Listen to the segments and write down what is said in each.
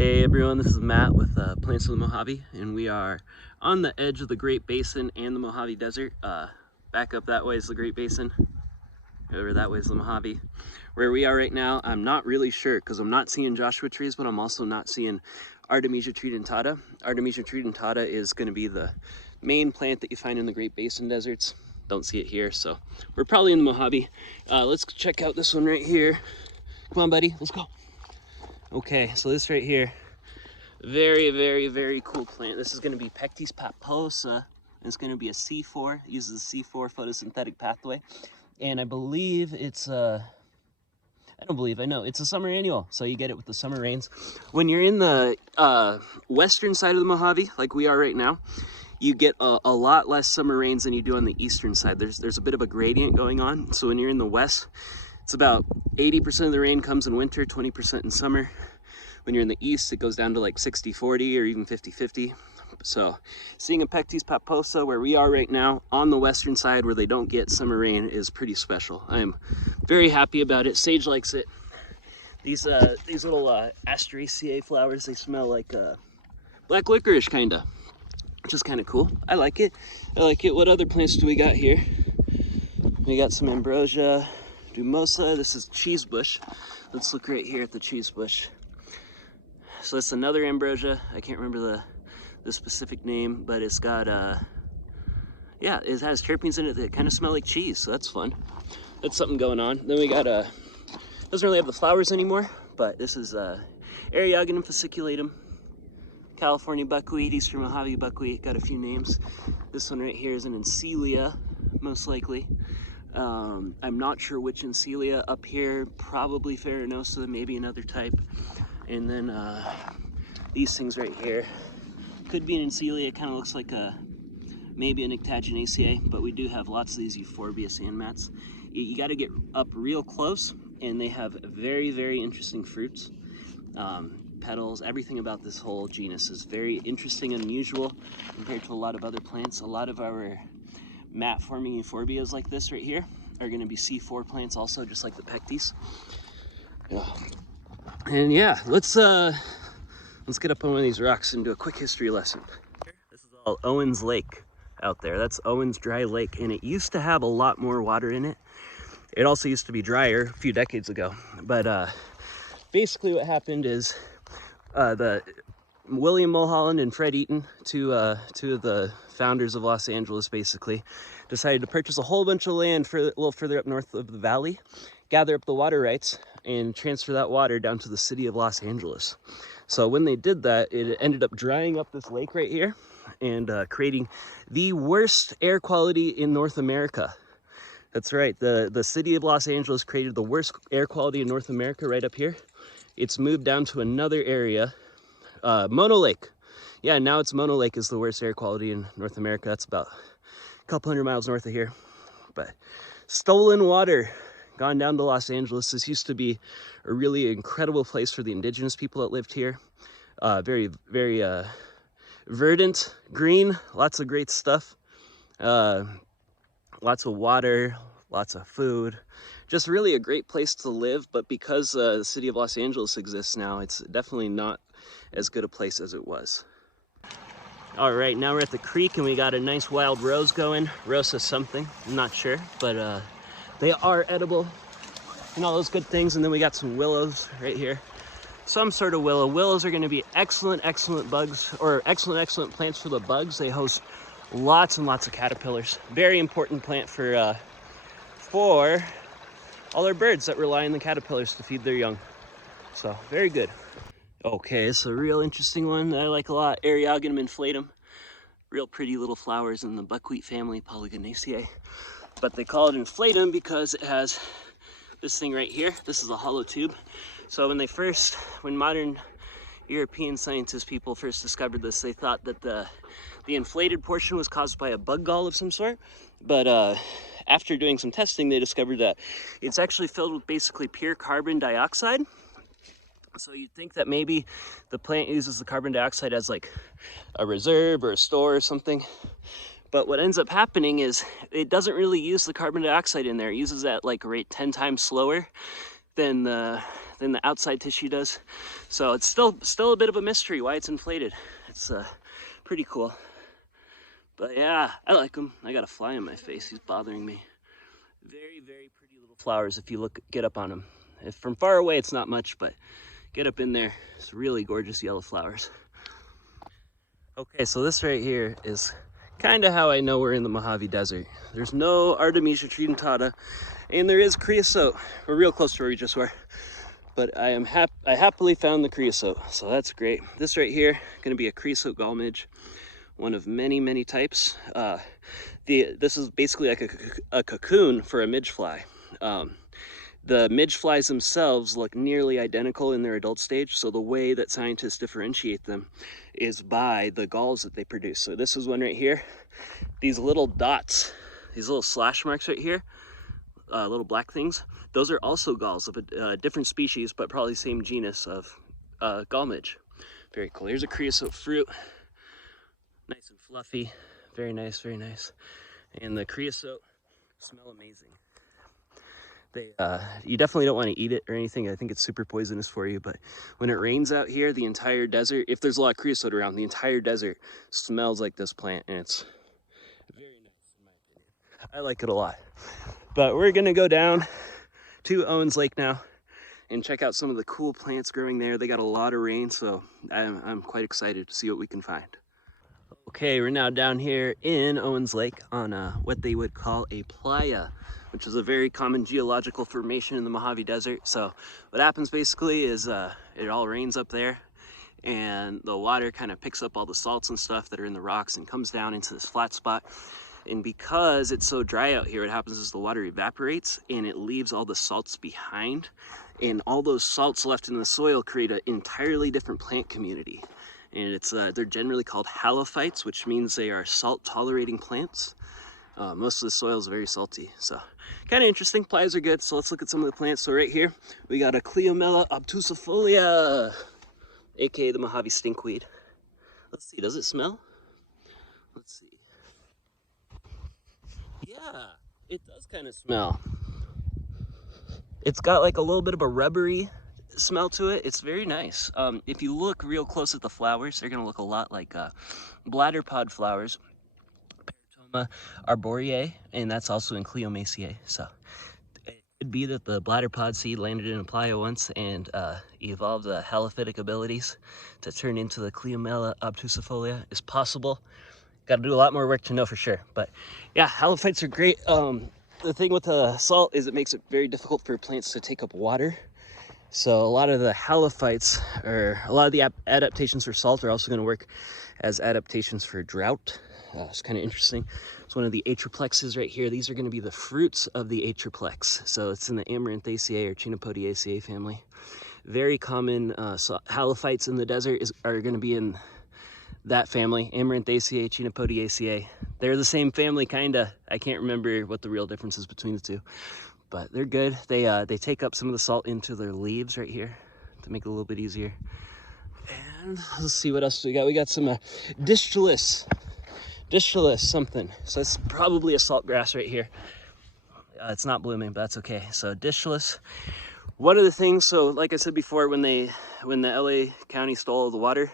Hey everyone, this is Matt with Plants of the Mojave, and we are on the edge of the Great Basin and the Mojave Desert. Back up that way is the Great Basin, over that way is the Mojave. Where we are right now, I'm not really sure because I'm not seeing Joshua trees, but I'm also not seeing Artemisia tridentata. Artemisia tridentata is going to be the main plant that you find in the Great Basin deserts. Don't see it here, so we're probably in the Mojave. Let's check out this one right here. Come on, buddy, let's go. Okay, so this right here, very cool plant. This is going to be Pectes paposa. It's going to be a C4. It uses a C4 photosynthetic pathway, and I believe it's I know it's a summer annual, so you get it with the summer rains. When you're in the western side of the Mojave, like we are right now, you get a lot less summer rains than you do on the eastern side. There's a bit of a gradient going on. So when you're in the west, it's about 80% of the rain comes in winter, 20% in summer. When you're in the east, it goes down to like 60-40 or even 50-50. So seeing a Pectes paposa where we are right now on the western side where they don't get summer rain is pretty special. I'm very happy about it. Sage likes it. These little Asteraceae flowers, they smell like black licorice kinda, which is kind of cool. I like it. What other plants do we got here? We got some ambrosia, dumosa. This is cheese bush. Let's look right here at the cheese bush. So it's another ambrosia. I can't remember the specific name, but it's got yeah, it has terpenes in it that kind of smell like cheese, so that's fun. That's something going on. Then we got doesn't really have the flowers anymore, but this is Eriogonum fasciculatum, California buckwheat, Eastern Mojave buckwheat. Got a few names. This one right here is an Encelia, most likely. I'm not sure which Encelia. Up here, probably Farinosa, maybe another type. And then these things right here could be an Encelia. It kind of looks like maybe an Ectaginaceae, but we do have lots of these Euphorbia sand mats. You got to get up real close, and they have very interesting fruits. Petals, everything about this whole genus is very interesting and unusual compared to a lot of other plants. A lot of our mat-forming euphorbias like this right here are going to be C4 plants also, just like the Pectes. Yeah. And yeah, let's get up on one of these rocks and do a quick history lesson. This is all Owens Lake out there. That's Owens Dry Lake, and it used to have a lot more water in it. It also used to be drier a few decades ago. But basically what happened is the William Mulholland and Fred Eaton, two of the founders of Los Angeles, basically decided to purchase a whole bunch of land a little further up north of the valley, gather up the water rights, and transfer that water down to the city of Los Angeles. So when they did that, it ended up drying up this lake right here and creating the worst air quality in North America. That's right, the city of Los Angeles created the worst air quality in North America right up here. It's moved down to another area, Mono Lake. Yeah, now it's Mono Lake is the worst air quality in North America. That's about a couple hundred miles north of here. But stolen water gone down to Los Angeles. This used to be a really incredible place for the indigenous people that lived here. Very verdant, green, lots of great stuff. Lots of water, lots of food. Just really a great place to live, but because the city of Los Angeles exists now, it's definitely not as good a place as it was. All right, now we're at the creek and we got a nice wild rose going. Rosa something, I'm not sure, but they are edible and all those good things. And then we got some willows right here. Some sort of willow. Willows are going to be excellent bugs, or excellent plants for the bugs. They host lots and lots of caterpillars. Very important plant for all our birds that rely on the caterpillars to feed their young. So very good. Okay, it's a real interesting one that I like a lot. Eriogonum inflatum. Real pretty little flowers in the buckwheat family, Polygoniaceae. But they call it inflatum because it has this thing right here. This is a hollow tube. So when modern European scientists people first discovered this, they thought that the inflated portion was caused by a bug gall of some sort. But after doing some testing, they discovered that it's actually filled with basically pure carbon dioxide. So you'd think that maybe the plant uses the carbon dioxide as like a reserve or a store or something. But what ends up happening is it doesn't really use the carbon dioxide in there. It uses that like rate 10 times slower than the than the outside tissue does. So it's still a bit of a mystery why it's inflated. It's pretty cool. But yeah, I like them. I got a fly in my face. He's bothering me. Very, very pretty little flowers if you get up on them. If from far away, it's not much, but get up in there. It's really gorgeous yellow flowers. Okay, so this right here is kind of how I know we're in the Mojave Desert. There's no Artemisia tridentata, and there is creosote. We're real close to where we just were. But I happily found the creosote, so that's great. This right here, gonna be a creosote gall midge, one of many, many types. This is basically like a cocoon for a midge fly. The midge flies themselves look nearly identical in their adult stage, so the way that scientists differentiate them is by the galls that they produce. So this is one right here. These little dots, these little slash marks right here, little black things, those are also galls of a different species, but probably same genus of gall midge. Very cool. Here's a creosote fruit. Nice and fluffy. Very nice, very nice. And the creosote smell amazing. You definitely don't want to eat it or anything. I think it's super poisonous for you, but when it rains out here, the entire desert, if there's a lot of creosote around, the entire desert smells like this plant, and it's very nice in my opinion. I like it a lot. But we're gonna go down to Owens Lake now and check out some of the cool plants growing there. They got a lot of rain, so I'm quite excited to see what we can find. Okay, we're now down here in Owens Lake on what they would call a playa, which is a very common geological formation in the Mojave Desert. So what happens basically is it all rains up there, and the water kind of picks up all the salts and stuff that are in the rocks and comes down into this flat spot. And because it's so dry out here, what happens is the water evaporates and it leaves all the salts behind. And all those salts left in the soil create an entirely different plant community. And they're generally called halophytes, which means they are salt-tolerating plants. Most of the soil is very salty, so kind of interesting. Playas are good, so let's look at some of the plants. So right here, we got a Cleomella obtusifolia, aka the Mojave stinkweed. Let's see, does it smell? Let's see. Yeah, it does kind of smell. It's got like a little bit of a rubbery smell to it. It's very nice. If you look real close at the flowers, they're gonna look a lot like bladder pod flowers, Paratoma arboreae, and that's also in Cleomaceae. So it could be that the bladder pod seed landed in a playa once and evolved the halophytic abilities to turn into the Cleomella obtusifolia. Is possible. Got to do a lot more work to know for sure, but yeah, halophytes are great. The thing with the salt is it makes it very difficult for plants to take up water. So a lot of the halophytes, or a lot of the adaptations for salt, are also going to work as adaptations for drought. It's kind of interesting. It's one of the atriplexes right here. These are going to be the fruits of the atriplex. So it's in the Amaranthaceae or Chenopodiaceae family. Very common halophytes in the desert are going to be in that family, Amaranthaceae, Chenopodiaceae. They're the same family, kinda. I can't remember what the real difference is between the two, but they're good. They take up some of the salt into their leaves right here to make it a little bit easier. And let's see what else we got. We got some Distalis something. So it's probably a salt grass right here. It's not blooming, but that's okay. So Distalis. One of the things, so like I said before, when the LA County stole all the water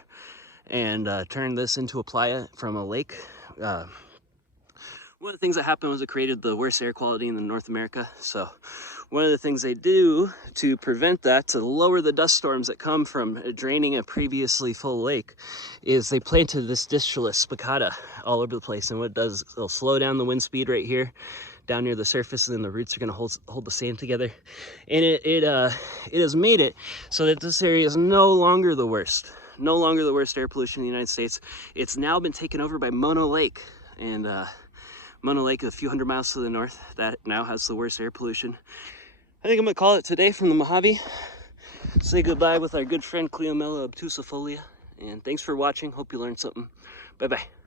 and turned this into a playa from a lake, one of the things that happened was it created the worst air quality in North America. So one of the things they do to prevent that, to lower the dust storms that come from draining a previously full lake, is they planted this Distalis spicata all over the place. And what it does, it'll slow down the wind speed right here down near the surface, and then the roots are going to hold the sand together. And it has made it so that this area is no longer the worst air pollution in the United States. It's now been taken over by Mono Lake, and Mono Lake, a few hundred miles to the north, that now has the worst air pollution. I think I'm gonna call it today from the Mojave. Say goodbye with our good friend Cleomella obtusifolia, and thanks for watching. Hope you learned something. Bye bye.